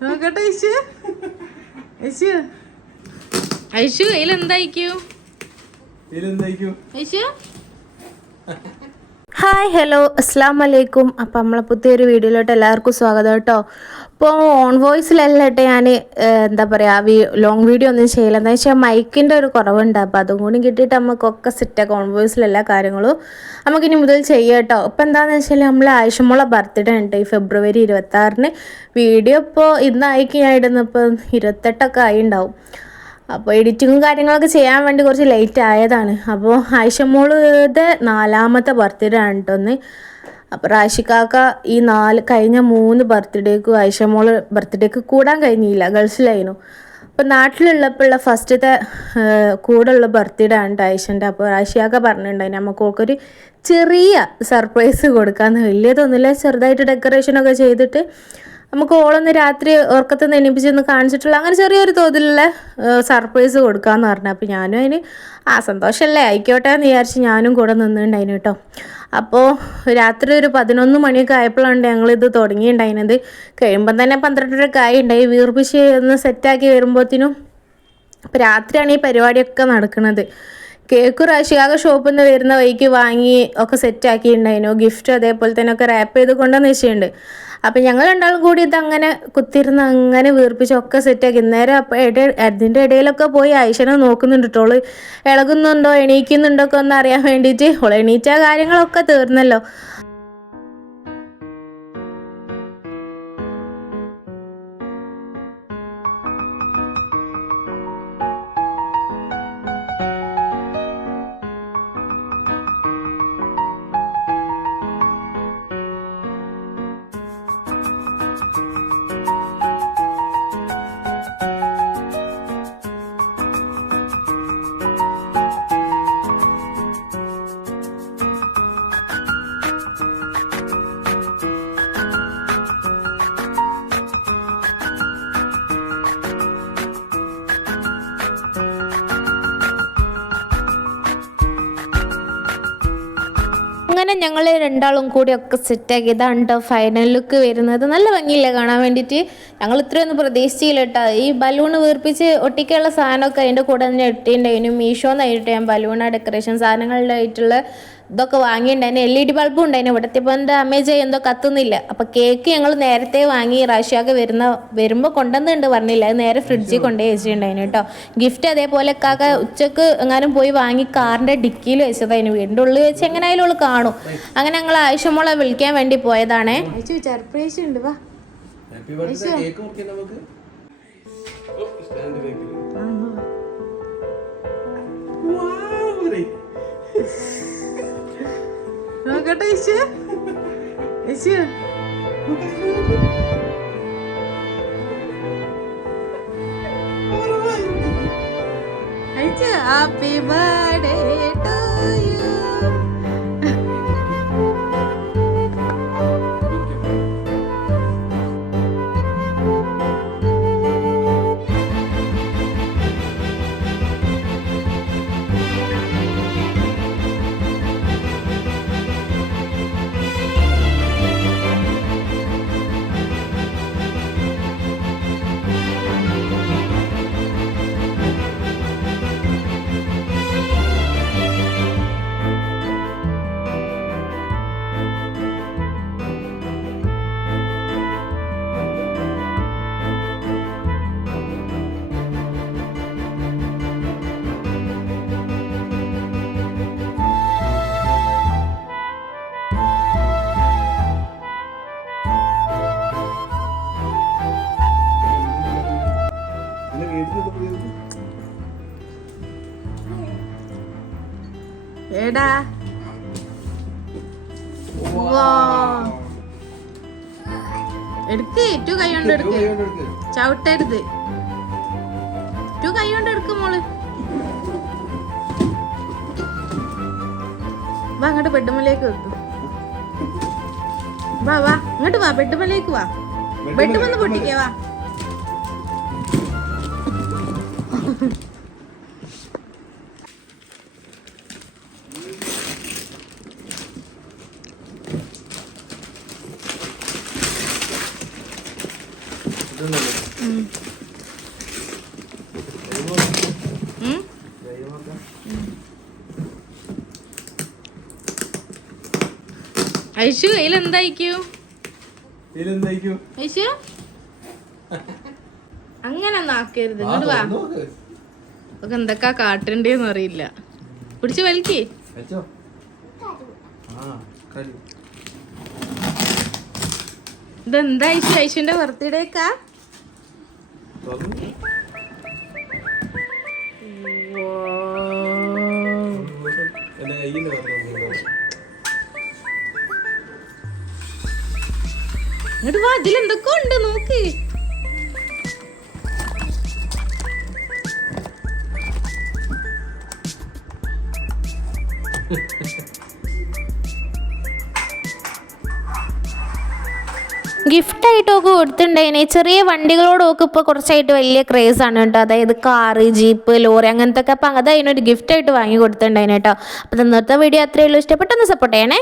നോക്കട്ടെ ഐശു ഐശു ഐശു കയ്യിൽ എന്തായിക്കൂ ഇതിലെന്തായിരിക്കും ഐശു ഹായ് ഹലോ. അസ്സാം വലൈക്കും അപ്പം നമ്മളെ പുതിയൊരു വീഡിയോയിലോട്ട് എല്ലാവർക്കും സ്വാഗതം കേട്ടോ. ഇപ്പോൾ ഓൺ വോയിസിലല്ല കേട്ടോ ഞാൻ എന്താ പറയുക വീ ലോങ് വീഡിയോ ഒന്നും ചെയ്യില്ല എന്താ വെച്ചാൽ മൈക്കിന്റെ ഒരു കുറവുണ്ട്. അപ്പോൾ അതും കൂടി കിട്ടിയിട്ട് നമുക്കൊക്കെ സെറ്റാക്കാം ഓൺ വോയിസിലെല്ലാ കാര്യങ്ങളും നമുക്കിനി മുതൽ ചെയ്യാം കേട്ടോ. ഇപ്പം എന്താണെന്ന് വെച്ചാൽ നമ്മൾ ആയിഷമോളെ ബർത്ത്ഡേ ഉണ്ട് ഈ ഫെബ്രുവരി ഇരുപത്താറിന് വീഡിയോ ഇപ്പോൾ ഇന്നായിക്ക് ഞാൻ ഇടുന്നപ്പോൾ ഇരുപത്തെട്ടൊക്കെ ആയി ഉണ്ടാവും അപ്പോൾ എഡിറ്റിങ്ങും കാര്യങ്ങളൊക്കെ ചെയ്യാൻ വേണ്ടി കുറച്ച് ലേറ്റ് ആയതാണ്. അപ്പോൾ ആയിഷമോളുടെ നാലാമത്തെ ബർത്ത്ഡേ ആണ് കേട്ടോ ഒന്ന് അപ്പോൾ റാഷിക്കാക്ക ഈ നാല് കഴിഞ്ഞ മൂന്ന് ബർത്ത്ഡേക്കും ആയിഷമോൾ ബർത്ത്ഡേക്ക് കൂടാൻ കഴിഞ്ഞില്ല ഗൾഫിലായിരുന്നു. അപ്പോൾ നാട്ടിലുള്ളപ്പോഴുള്ള ഫസ്റ്റത്തെ കൂടെയുള്ള ബർത്ത്ഡേ ആണ് ടൈഷന്റെ. അപ്പോൾ റാഷിയാക്ക പറഞ്ഞിട്ടുണ്ടായി നമുക്കൊരു ചെറിയ സർപ്രൈസ് കൊടുക്കാമെന്ന് വലിയതൊന്നുമില്ല ചെറുതായിട്ട് ഡെക്കറേഷനൊക്കെ ചെയ്തിട്ട് നമുക്ക് ഓളൊന്ന് രാത്രി ഉറക്കത്ത് നിന്ന് എണീപ്പിച്ചൊന്ന് കാണിച്ചിട്ടുള്ള അങ്ങനെ ചെറിയൊരു തോതിലുള്ള സർപ്രൈസ് കൊടുക്കാമെന്ന് പറഞ്ഞു. അപ്പോൾ ഞാനും അതിന് ആ സന്തോഷമല്ലേ ആയിക്കോട്ടെ എന്ന് വിചാരിച്ച് ഞാനും കൂടെ നിന്നിട്ടുണ്ടായിന് കേട്ടോ. അപ്പോൾ രാത്രി ഒരു പതിനൊന്ന് മണിയൊക്കെ ആയപ്പോഴാണ് ഞങ്ങളിത് തുടങ്ങിയിട്ടുണ്ടായിരുന്നത്. കഴിയുമ്പം തന്നെ പന്ത്രണ്ടരൊക്കെ ആയി ഉണ്ടായി വീർപ്പിച്ച് ഒന്ന് സെറ്റാക്കി വരുമ്പോഴത്തേനും അപ്പോൾ രാത്രിയാണ് ഈ പരിപാടിയൊക്കെ നടക്കുന്നത്. കേക്ക് റാഷിയാക ഷോപ്പിൽ നിന്ന് വരുന്ന വഴിക്ക് വാങ്ങി ഒക്കെ സെറ്റാക്കിയിട്ടുണ്ടായിരുന്നു ഗിഫ്റ്റ് അതേപോലെ തന്നെ ഒക്കെ റാപ്പ് ചെയ്ത് കൊണ്ടുവന്ന് വെച്ചിട്ടുണ്ട്. അപ്പം ഞങ്ങൾ രണ്ടാളും കൂടി ഇതങ്ങനെ കുത്തിരുന്ന് അങ്ങനെ വീർപ്പിച്ച് ഒക്കെ സെറ്റാക്കി നേരെ അപ്പം ഇട അതിന്റെ ഇടയിലൊക്കെ പോയി ഐശ്വര്യ നോക്കുന്നുണ്ട് കേട്ടോ ഇളകുന്നുണ്ടോ എണീക്കുന്നുണ്ടോ ഒക്കെ ഒന്ന് അറിയാൻ വേണ്ടിയിട്ട്. ഓൾ എണീറ്റ കാര്യങ്ങളൊക്കെ തീർന്നല്ലോ. ഞങ്ങൾ രണ്ടാളും കൂടി ഒക്കെ സെറ്റാക്കി. ഇതാണ് കേട്ടോ ഫൈനൽ ലുക്ക് വരുന്നത്. നല്ല ഭംഗിയില്ല കാണാൻ വേണ്ടിയിട്ട്. ഞങ്ങൾ ഇത്രയൊന്നും പ്രതീക്ഷിച്ചില്ല കേട്ടോ. ഈ ബലൂൺ വീർപ്പിച്ച് ഒട്ടിക്കാനുള്ള സാധനമൊക്കെ അതിന്റെ കൂടെ തന്നെ ഇട്ടിട്ടുണ്ടായിരുന്നു മീഷോന്നായിട്ട് ഞാൻ ബലൂൺ ഡെക്കറേഷൻ സാധനങ്ങളിലായിട്ടുള്ള ഇതൊക്കെ വാങ്ങിയിട്ടുണ്ടായിരുന്നു എൽ ഇ ഡി ബൾബും ഉണ്ടായിരുന്നു ഇവിടുത്തെ ഇപ്പോൾ എന്റെ അമ്മേജ് എന്തോ കത്തുന്നില്ല. അപ്പോൾ കേക്ക് ഞങ്ങൾ നേരത്തെ വാങ്ങി റാഷ്യാക്ക് വരുന്ന വരുമ്പോൾ കൊണ്ടുവന്നുണ്ട് പറഞ്ഞില്ല. അത് നേരെ ഫ്രിഡ്ജിൽ കൊണ്ടുപോയി വെച്ചിട്ടുണ്ടായിരുന്നു കേട്ടോ. ഗിഫ്റ്റ് അതേപോലെ കാക്ക ഉച്ചയ്ക്ക് എങ്ങാനും പോയി വാങ്ങി കാറിന്റെ ഡിക്കിയിൽ വെച്ചതായിരുന്നു വീടിന്റെ ഉള്ളിൽ വെച്ച് എങ്ങനെയായാലും അവൾ കാണും. അങ്ങനെ ഞങ്ങൾ ആയിഷമോളെ വിളിക്കാൻ വേണ്ടി പോയതാണേ. സർപ്രൈസ് ഉണ്ട്. വാ. Aishu Aishu happy birthday. എടാ എടുക്ക് ടു കൈ കൊണ്ട് എടുക്ക്. ചവിട്ടരുത്. ടു കൈ കൊണ്ട് എടുക്ക് മോൾ. വാ അങ്ങോട്ട് ബെഡ്മലേക്ക് വെക്കും. വാ വാ ഇങ്ങോട്ട് വാ ബെഡ്മലേക്ക് വാ. ബെഡ് പൊട്ടിക്കേ വാ ഇതുണ്ടല്ലോ. ഉം. കൈ നോക്ക്. ഉം? കൈ നോക്കാം. ഐശു ഇതിലെന്തായിരിക്കും? ഐശു? അങ്ങനെ നാക്കരുത് ഇങ്ങോട്ട് വാ. ഒക്കെ എന്തൊക്കെ കാട്ടണ്ടേന്ന് അറിയില്ല. പിടിച്ച് വലിക്കേ. ഇതെന്താ ഐശു? ഐശുന്റെ ബർത്ത്ഡേക്കാ? തുറന്ന്. എന്റെ കയ്യിന്ന് പറഞ്ഞു ഇങ്ങോട്ട് വാ ഇതിൽ എന്തൊക്കെ ഉണ്ട് നോക്ക് ഗിഫ്റ്റായിട്ടൊക്കെ കൊടുത്തിട്ടുണ്ടായിനെ. ചെറിയ വണ്ടികളോടൊക്കെ ഇപ്പോൾ കുറച്ചായിട്ട് വലിയ ക്രേസ് ആണ് കേട്ടോ. അതായത് കാറ് ജീപ്പ് ലോറി അങ്ങനത്തെ ഒക്കെ അപ്പം അത് അതിനൊരു ഗിഫ്റ്റായിട്ട് വാങ്ങി കൊടുത്തിട്ടുണ്ടായിന് കേട്ടോ. അപ്പോൾ ഇന്നത്തെ വീഡിയോ അത്രയേ ഉള്ളൂ. ഇഷ്ടപ്പെട്ടൊന്ന് സപ്പോർട്ട് ചെയ്യണേ.